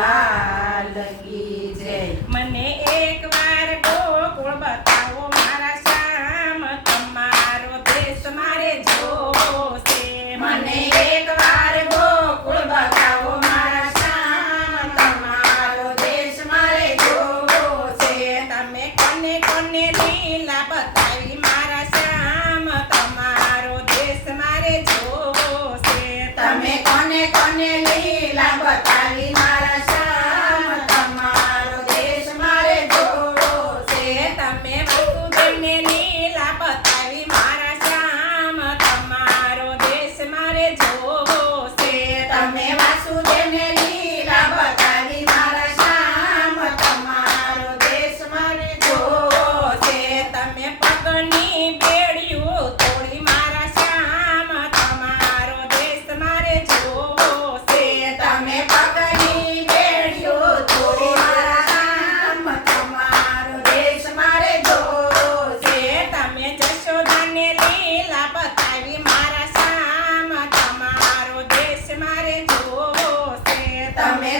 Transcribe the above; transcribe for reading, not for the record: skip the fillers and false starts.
લાલ કી જય. મને એકવાર ગોકુળ બતાવો મારા શ્યામ, તમારો દેશ મારે જોવો છે. મને એકવાર ગોકુળ બતાવો મારા શ્યામ, તમારો દેશ મારે જોવો છે. તમે કોને કોને લીલા બતાવી મારા શ્યામ, તમારો દેશ મારે જોવો છે. તમે કોને કોને લીલા બતાવી મારા શ્યામ, તમારો દેશ મારે જોવો છે. તમે વસુદેવને લીલા બતાવી મારા શ્યામ, તમારો દેશ મારે જોવો છે. તમે વાસુદેવને લીલા બતાવી મારા શ્યામ, તમારો દેશ મારે જોવો છે. તમે પગની બેડીઓ તોડી મારા શ્યામ, તમારો દેશ મારે જોવો છે. તમે પગની બેડીઓ તોડી મારા શ્યામ, તમારો દેશ મારે જોવો છે. તમે જશોદાને લીલા બતાવી મારા શ્યામ, તમારો દેશ મારે જોવો છે. તમે